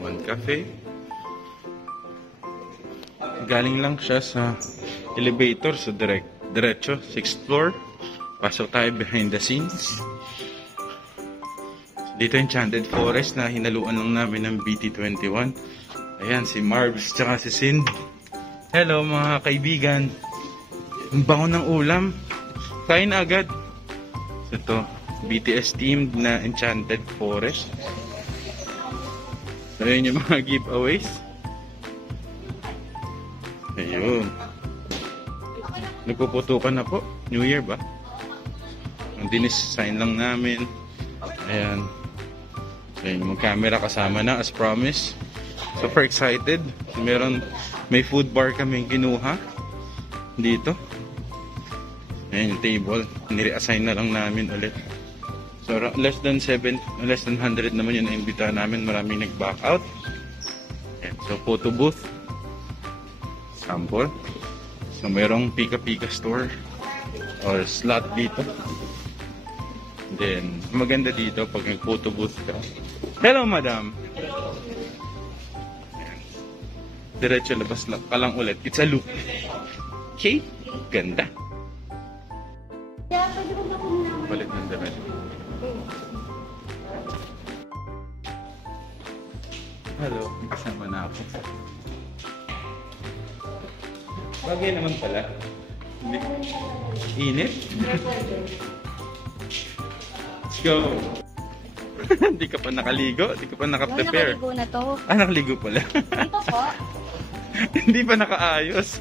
One Cafe. Galing lang siya sa elevator, so diretso, 6th floor. Pasok tayo behind the scenes. Dito Enchanted Forest na hinaluan lang namin ng BT21. Ayan, si Marbs tsaka si Sind. Hello mga kaibigan. Ang bango ng ulam. Kain na agad. Ito, BTS themed na Enchanted Forest. So yun yung mga giveaways. Ayun. Nagpuputukan na po. New Year ba? Ang dinis-sign lang namin. Ayan. Ayun, mag-camera kasama na as promised. Super excited. May food bar kaming kinuha dito. Ayan yung table. Nire-assign na lang namin ulit. So less than 100 naman yun na-imbitahan namin. Maraming nag-back out. Ayan, so photo booth. Sample. So mayroong pika-pika store or slot dito. Then maganda dito pag nag-photo booth ka. Hello madam. Diretso labas lang ka lang ulit. It's a loop. Okay? Ganda. Palit ng damit. Hello, kasama na ako. Bagay naman pala. Init? Let's go! Hindi ka pa nakaligo? Hindi ka pa naka-prepare? Nakaligo na to. Ah, nakaligo pala. Dito po. Hindi pa nakaayos.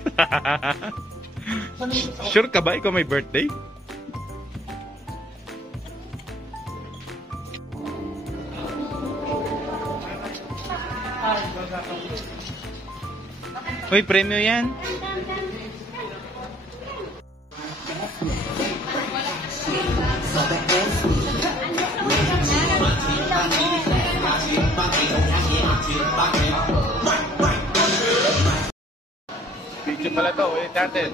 Sure ka ba? Ikaw may birthday? Uy, premyo yan. Video pala to, ulit natin.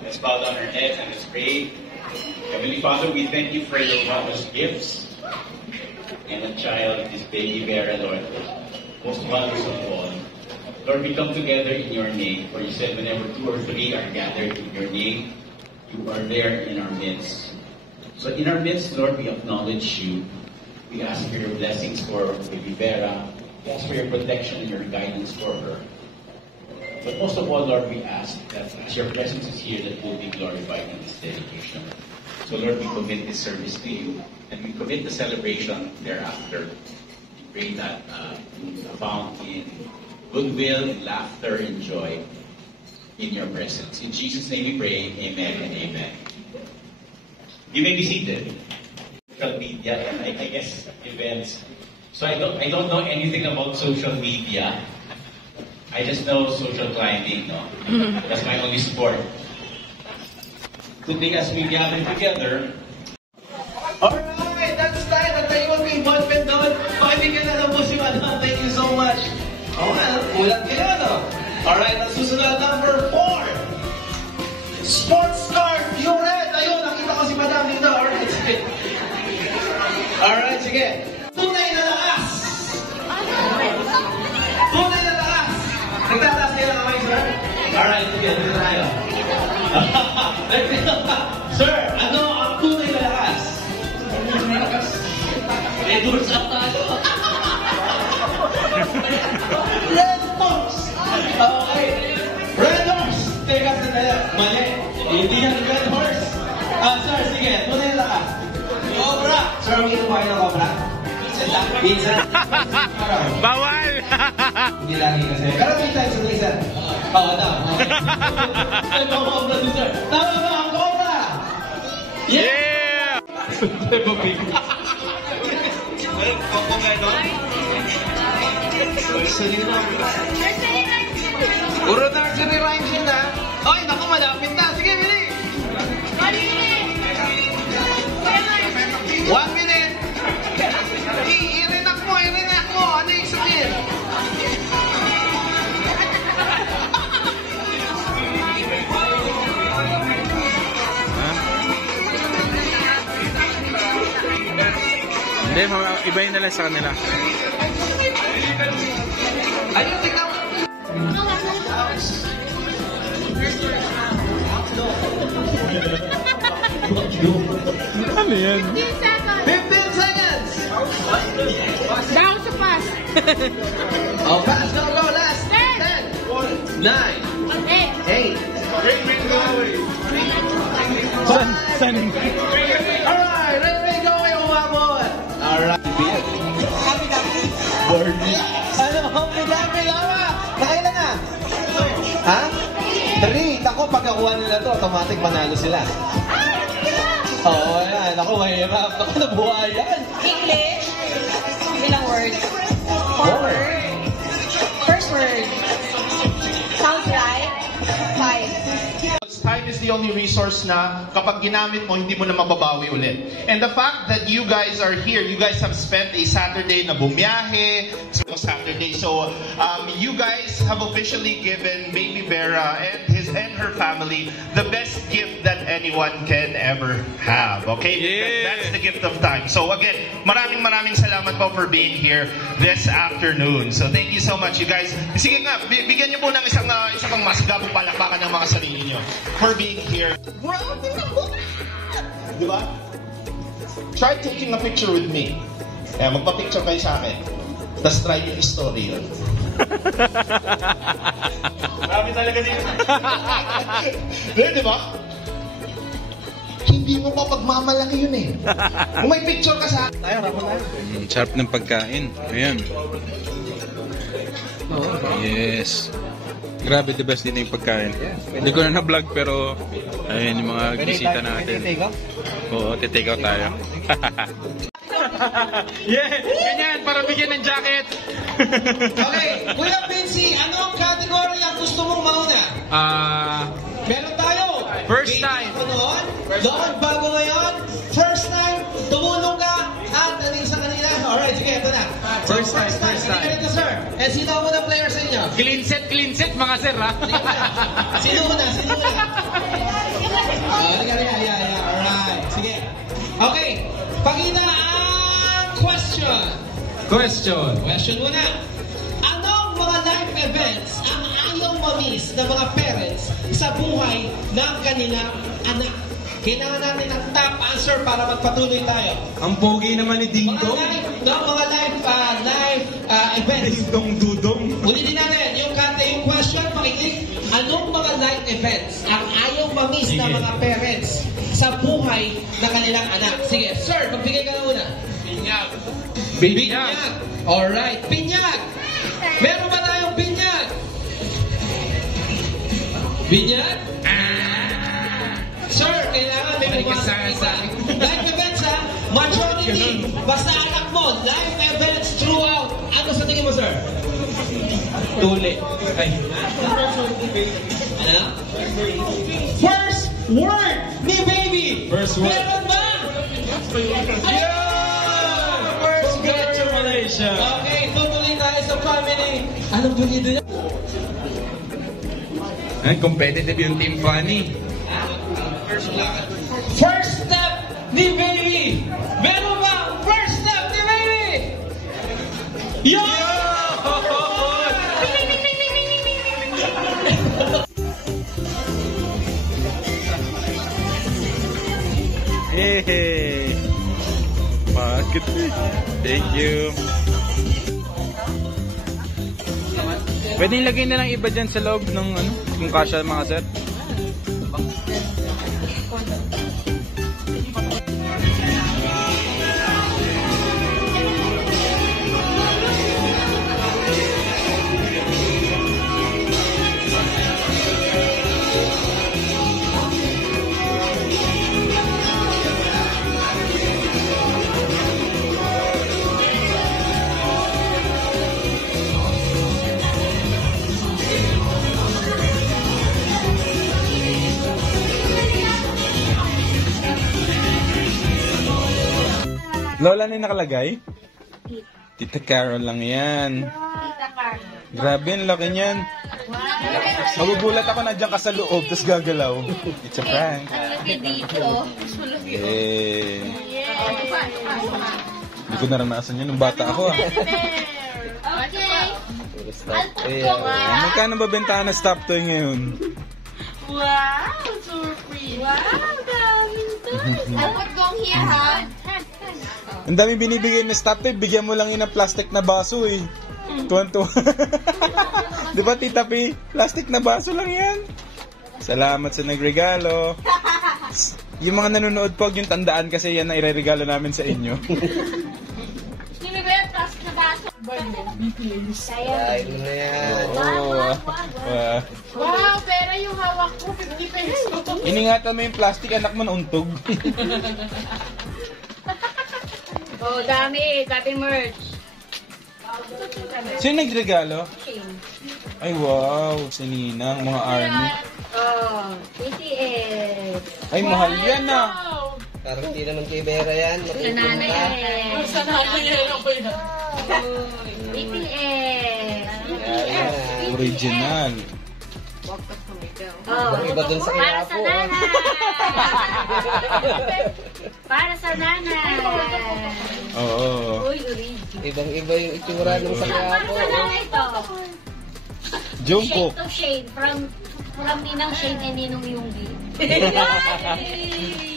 Let's bow down our heads and let's pray. Heavenly Father, we thank you for your wondrous gifts and a child, this baby Vera, Lord, most wondrous of all. Lord, we come together in your name, for you said whenever 2 or 3 are gathered in your name, you are there in our midst. So in our midst, Lord, we acknowledge you. We ask for your blessings for baby Vera. We ask for your protection and your guidance for her. But most of all, Lord, we ask that as your presence is here, that will be glorified in this dedication. So, Lord, we commit this service to you, and we commit the celebration thereafter. We pray that we abound in goodwill, laughter, and joy in your presence. In Jesus' name we pray, amen and amen. You may be seated. Social media and I guess events. So I don't know anything about social media. I just know social climbing, no? That's my only sport. Today, as we gather together, alright, that's time. At tayo mag-involvement doon. Pakibigyan na ng si Madam. Thank you so much. Oh, well, ulat kayo, no? Alright, ang susunod, number 4. Sports car, Red. Ayun, nakita ko si Madam dito. Alright, sige. Alright, sige. Tunay na lakas. Tunay na lakas. Nagtataas kayo ng kamay, sir? Alright, sige, dito tayo. Sir, ano ang tunay na lakas? Red Horse up tayo. Red Horse! Okay. Red Horse! Teka, sandali. Mali. Hindi yan Red Horse. Sir, sige, tunay na lakas. Cobra! Sir, ang ito kayo ng Cobra? Pizza. Bawal! Hindi lagi kasi. Pero pizza, sir. Oo, tama. Ay, mga producer. Tama ba ang Cobra? Yeah! Diba, big? Kung gano'n? Sorry na. Puro nursery rhymes yun ha. Ay, naku, malapit na. Sige, Billy. 1 minute. I-renak mo. Ano yung sabihin? Hindi, ibahin na lang sa kanila. Ano, tignan mo. Ano yan? 15 seconds. Down sa pass. Oh, pass. Go. Last. 10, 9, 8. San? Alright, ready, go. Umabot. Alright. Ano, humpy-dumpy lawa. Nakailan na? Ha? 3. Ako, pagkakuha nila to, automatic manalo sila. Oo, yan. Ako, mahirap. Ako, nabuhayan. English. Ilang word? 4 Four. word. First word. Sounds like 5. Time is the only resource na kapag ginamit mo, hindi mo na mababawi ulit. And the fact that you guys are here, you guys have spent a Saturday na bumiyahe, Saturday. So, you guys have officially given Baby Vera and her family the best gift that anyone can ever have. Okay? Yeah. That's the gift of time. So again, maraming salamat po for being here this afternoon. So thank you so much, you guys. Sige nga, bigyan niyo po ng isang pang masgabong palakpakan ng mga sarili niyo for being here. Diba? Try taking a picture with me. Magpa-picture kayo sa akin. Tapos try yung story yun. Marami talaga dito. Diba? Hindi mo pa pagmamalaki yun eh. Kung may picture ka sa akin. Sarap ng pagkain. Ayan. Yes. Grabe, the best din yung pagkain. Hindi ko na na-vlog pero ayun yung mga bisita natin. Oo, titake out tayo. Yeah, ganyan, para bigyan ng jacket. Okay, Kuya Vinci, anong category ang gusto mong mauna? Meron tayo. First time. Doon, bago ngayon. First time, tumulong ka at nanin sa kanila. Alright, sige, ito na. First time. Sige, ito, sir. And sino ang unang player sa inyo? Clean set mga sir, ha? Sino una? Yeah. Alright, sige. Okay, pakita ang question muna. Anong mga life events ang ayaw ma-miss ng mga parents sa buhay ng kanilang anak? Kailangan natin ng top answer para magpatuloy tayo. Ang pogi naman ni Ding Dong. Mga life events. Ding Dong Dudong. Ulitin natin yung question, makinig. Anong mga life events ang ayaw ma-miss ng mga parents sa buhay ng kanilang anak? Sige, sir, magbigay ka na una. Binyag. Alright, binyag. Meron ba tayong binyag? Binyag? Sir, kailangan may pumasok. Life events ha? Majority. Basta anak mo, life events throughout. Ano sa tingin mo, sir? Tuli. Ano? First word ni baby. First word. Meron ba? First word to Malaysia. Okay, tutuloy tayo sa family. Anong bunyido niya? Competitive yung Team Funny. First step ni baby. Meron ba? First step ni baby. Yo! Hey! Bakit? Thank you. Pwede ilagay na lang iba dyan sa loob ng kung kasya mga sir. Lola na yung nakalagay? Tita Carol lang yan. Tita Car. Grabe, ang laki niyan. Magugulat ako na dyan ka sa loob, tapos gagalaw. It's a prank. Ang laki dito. Eh, hindi ko naranasan yun nung bata ako. Okay. Magkano ba bentahan na stop toy ngayon? Wow, surprise. Wow, dami to. I'll put gong here, ha? Ang dami binibigay na stop toy, bigyan mo lang yun ng plastic na baso eh. Tuwan-tuwa. Di ba, Tita P? Plastic na baso lang yan. Salamat sa nagregalo. Yung mga nanonood po, yung tandaan kasi yan na ireregalo namin sa inyo. Hindi ba yung plastic na baso? Ay, mo na yan. Oo. Wow, pera yung hawak ko, 50 pesos. Iningatan mo yung plastic, anak mo na untog. Oh, dami merch. Sino nagregalo? Ay, wow. Si Ninang, mga army. Oh, BTS. Ay, mahal yan ah. Parang hindi naman kay Vera yan. Nanay. Sa nangyayari ko yan. BTS. Original. Oh, Iba dun sa para sa Quiapo. nanay. Para sa nanay. Oo. Uy, original. Ibang-iba yung itsura ng sa Para Quiapo. sa nanay to. Jungkook. Shade to shade. From Ninang Shade and Ninong Yunggi.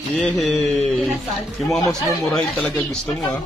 Yehey! Yung mga mas mumurahin talaga gusto mo ah.